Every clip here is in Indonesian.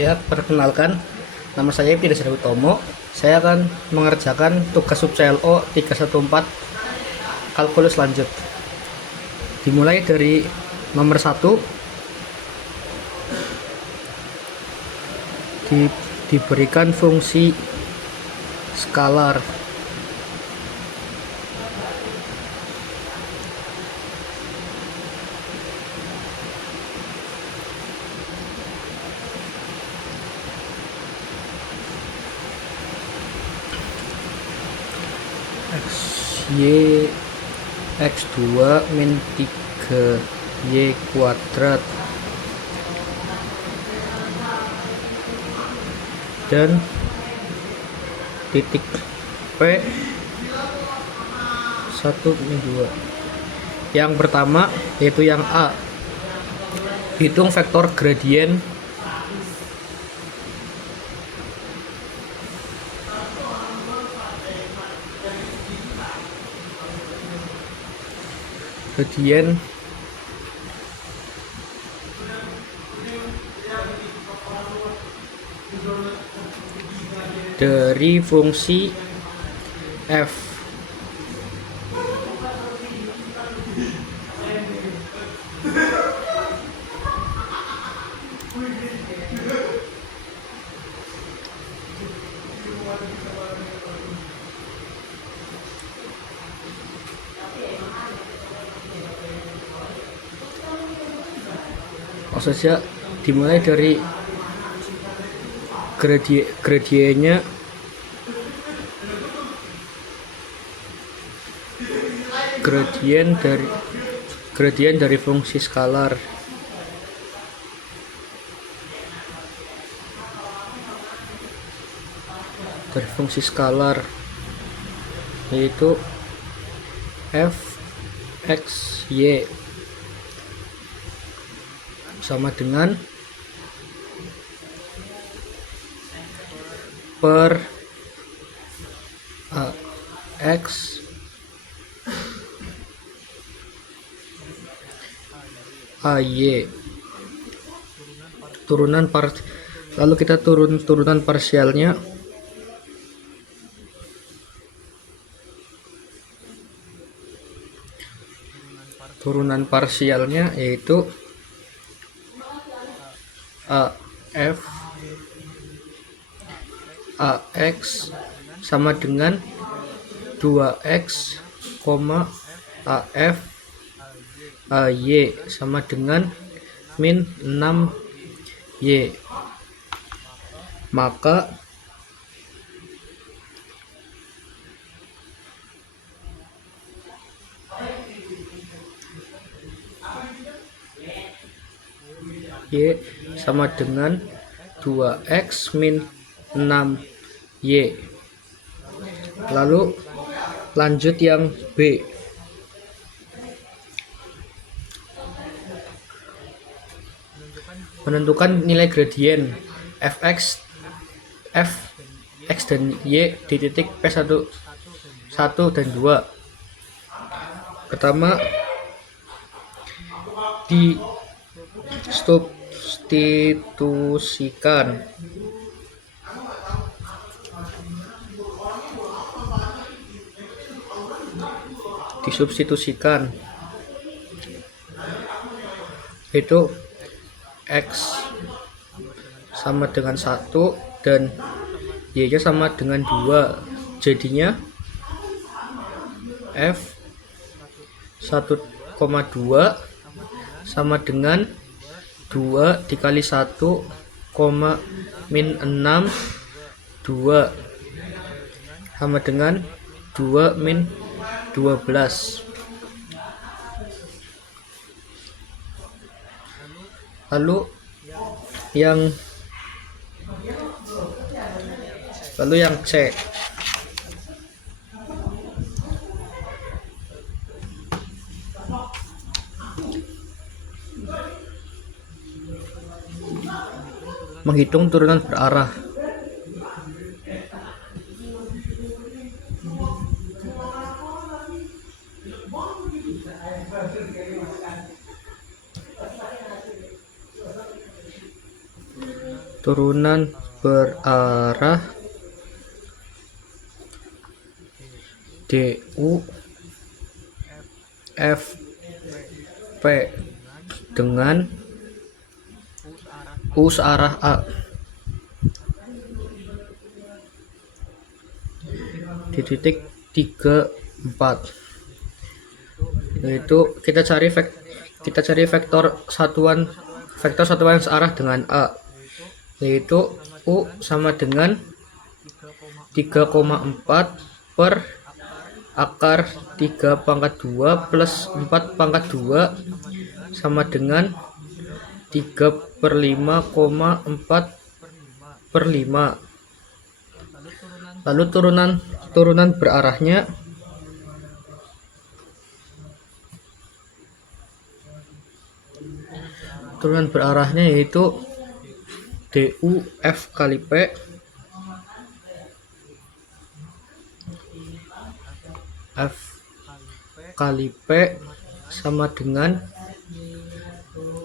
Ya, perkenalkan, nama saya Ipti Utomo. Saya akan mengerjakan tugas sub CLO 314 kalkulus lanjut. Dimulai dari nomor 1, diberikan fungsi skalar y x2 min 3y kuadrat dan titik p 1 min 2. Yang pertama yaitu yang A, hitung vektor gradien dari fungsi f. Maksudnya dimulai dari gradiennya gradien dari fungsi skalar yaitu f x y sama dengan per x ay lalu kita turunan parsialnya yaitu AX sama dengan 2X, AF AY sama dengan min 6Y. Maka Y sama dengan 2X min 6Y. Lalu lanjut yang B. Menentukan nilai gradien fx dan y di titik P1 dan 2. Pertama, disubstitusikan itu X sama dengan 1 dan Y nya sama dengan 2, jadinya F 1,2 sama dengan 2 dikali 1, min 6 2 sama dengan 2 min 12. Lalu yang C. Menghitung turunan berarah. turunan berarah DU FP dengan U searah A. Di titik 34, yaitu kita cari vektor satuan yang searah dengan A, yaitu U sama dengan 3,4 per akar 3 pangkat 2 plus 4 pangkat 2 sama dengan 3/5,4/5. Lalu turunan berarahnya yaitu DU F kali P sama dengan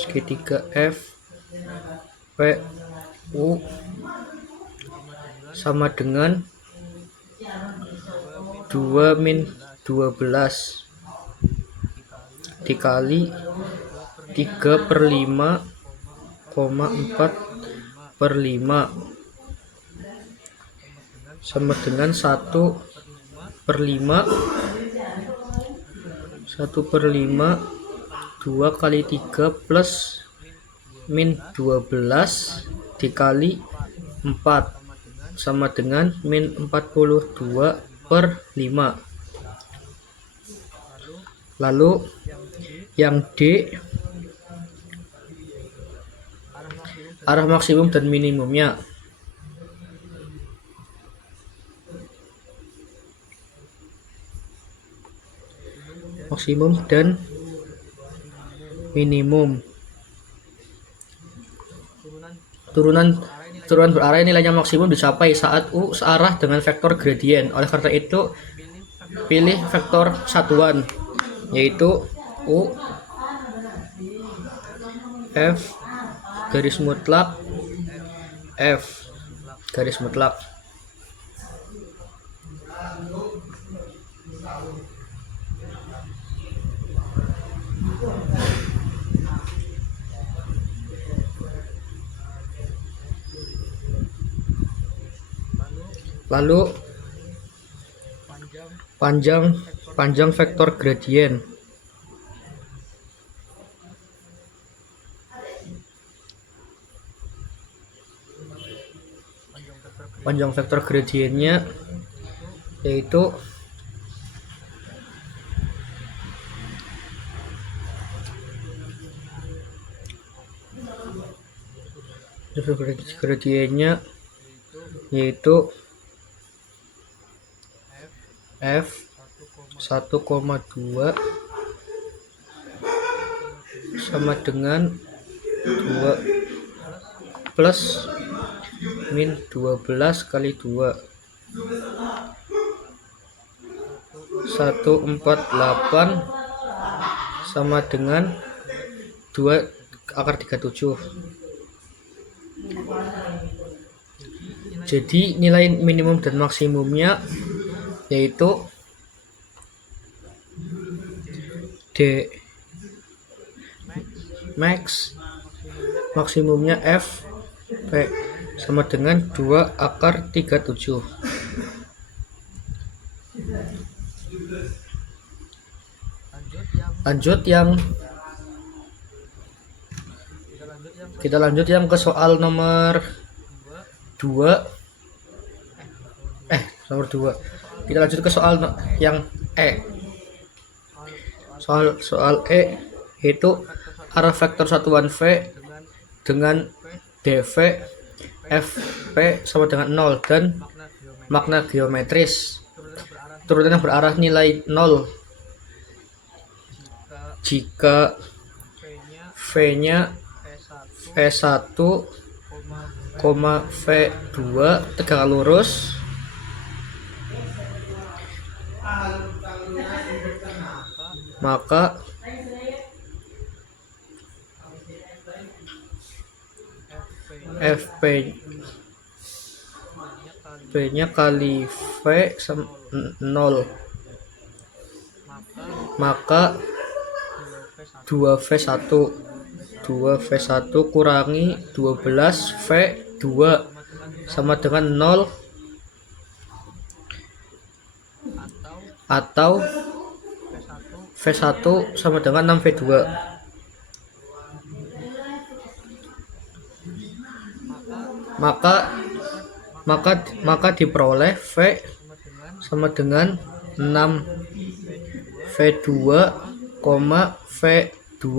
segitiga F P U sama dengan 2 min 12 dikali 3/5,4/5 sama dengan 1/5 2 kali 3 plus min 12 dikali 4 sama dengan min 42/5. Lalu yang D arah maksimum dan minimumnya. Maksimum dan minimum. Turunan berarah nilainya maksimum dicapai saat U searah dengan vektor gradien. Oleh karena itu, pilih vektor satuan, yaitu U F garis mutlak F garis mutlak. Lalu panjang vektor gradien. Panjang vektor gradiennya yaitu F 1,2 sama dengan 2 plus min 12 kali 2 148 sama dengan 2 akar 37. Jadi nilai minimum dan maksimumnya yaitu D max, maksimumnya F P sama dengan 2 akar 37. Kita lanjut yang ke soal nomor 2. Kita lanjut ke soal yang E. Soal E yaitu arah vektor satuan V dengan dV FP sama dengan 0 dan makna geometris. Turunan yang berarah nilai 0 jika V-nya V1, V2 tegak lurus, maka FP V-nya kali V sama 0, maka 2V1 kurangi 12V2 sama dengan 0, atau V1 sama dengan 6V2. Maka diperoleh V sama dengan 6V2, V2.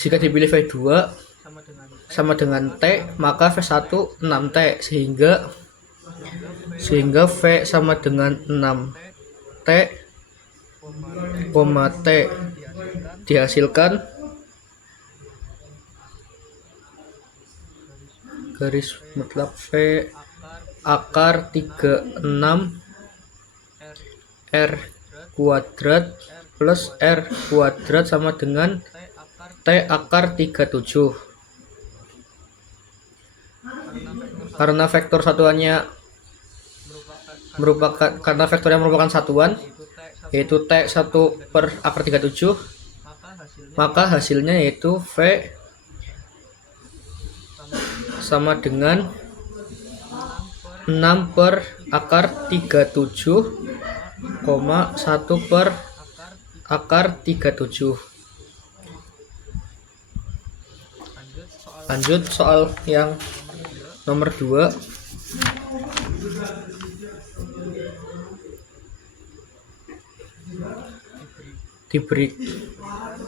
Jika dipilih V2 sama dengan T, maka V1 6T, sehingga V sama dengan 6T, T dihasilkan garis mutlak V akar 36 R kuadrat plus R kuadrat sama dengan T akar 37. Karena vektor satuannya merupakan satuan, yaitu T1 per akar 37, maka hasilnya yaitu V sama dengan 6 per akar 37, 1 per akar 37. Lanjut soal yang nomor 2.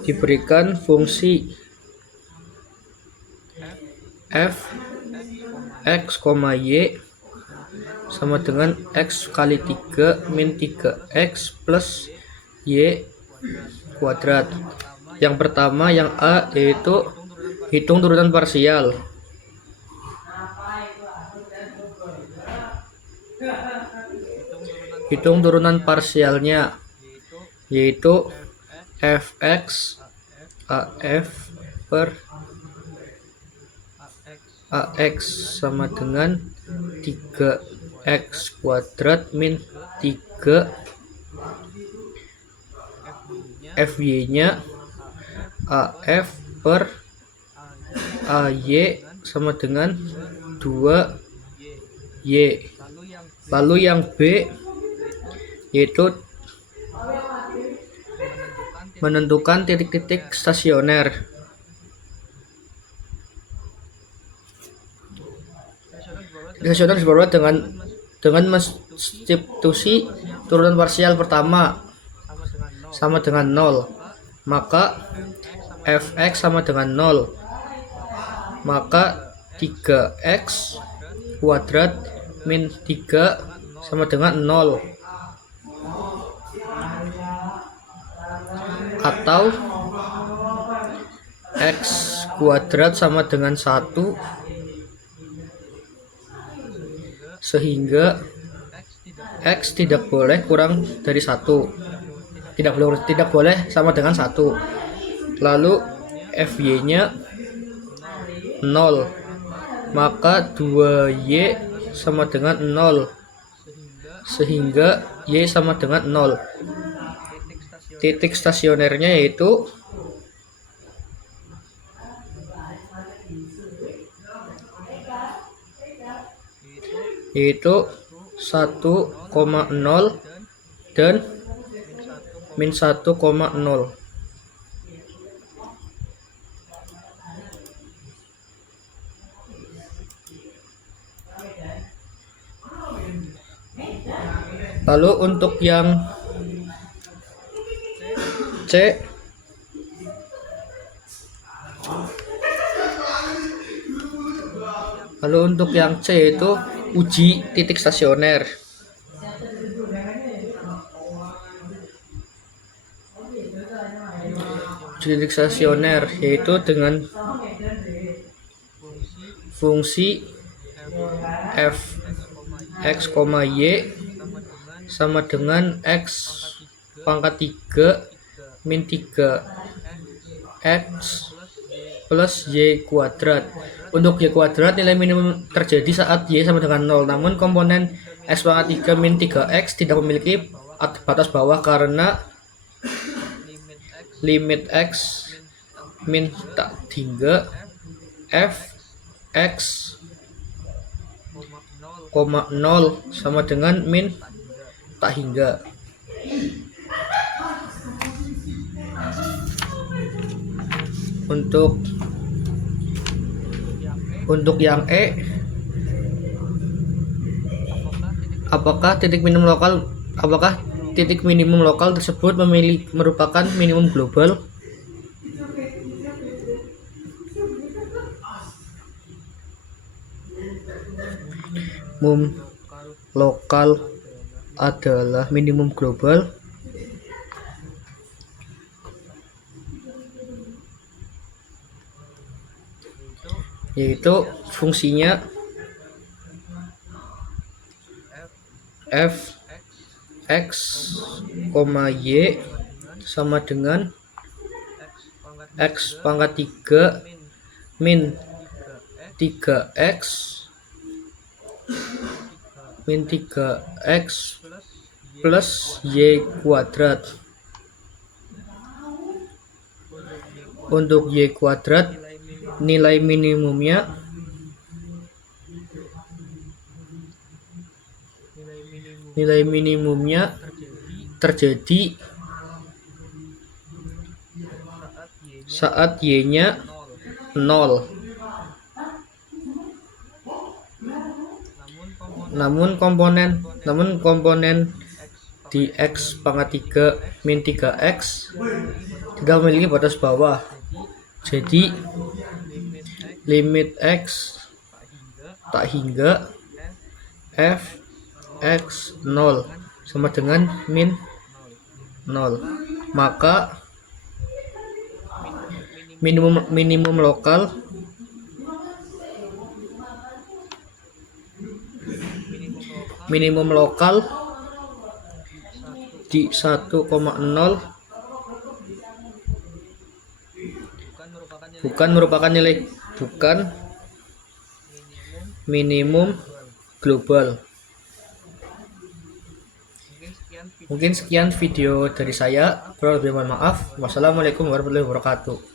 Diberikan fungsi f x, y sama dengan x kali 3 min 3x plus y kuadrat. Yang pertama, yang A, yaitu hitung turunan parsial. Hitung turunan parsialnya, yaitu fx af per ax sama dengan 3x kuadrat min 3 fy-nya af per ay sama dengan 2y. Lalu yang B, yaitu menentukan titik-titik stasioner. Stasioner diperoleh dengan mensubstitusi turunan parsial pertama sama dengan 0, maka fx sama dengan 0, maka 3x kuadrat min 3 sama dengan 0, atau x kuadrat sama dengan 1, sehingga x tidak boleh kurang dari 1, tidak boleh sama dengan 1. Lalu fy-nya 0, maka 2y sama dengan 0, sehingga y sama dengan 0. Titik stasionernya yaitu yaitu 1,0 dan min 1,0. Lalu untuk yang C, itu uji titik stasioner. Uji titik stasioner yaitu dengan fungsi f x, y sama dengan x pangkat 3 min 3x plus Y kuadrat. Untuk Y kuadrat nilai minimum terjadi saat Y sama dengan 0, namun komponen X pangkat 3 min 3X tidak memiliki batas bawah karena limit X min tak hingga f x, 0 sama dengan min tak hingga. Untuk yang E, apakah titik minimum lokal tersebut merupakan minimum global? Minimum lokal adalah minimum global yaitu fungsinya f x, y sama dengan x pangkat 3 min 3x plus y kuadrat. Untuk y kuadrat nilai minimumnya terjadi saat y-nya 0. Namun komponen di X pangkat 3 min 3X tidak memiliki batas bawah. Jadi limit X tak hingga f x 0 sama dengan min 0. Maka minimum lokal di 1,0 bukan minimum global. Mungkin sekian video dari saya. Kurang lebih mohon maaf. Wassalamualaikum warahmatullahi wabarakatuh.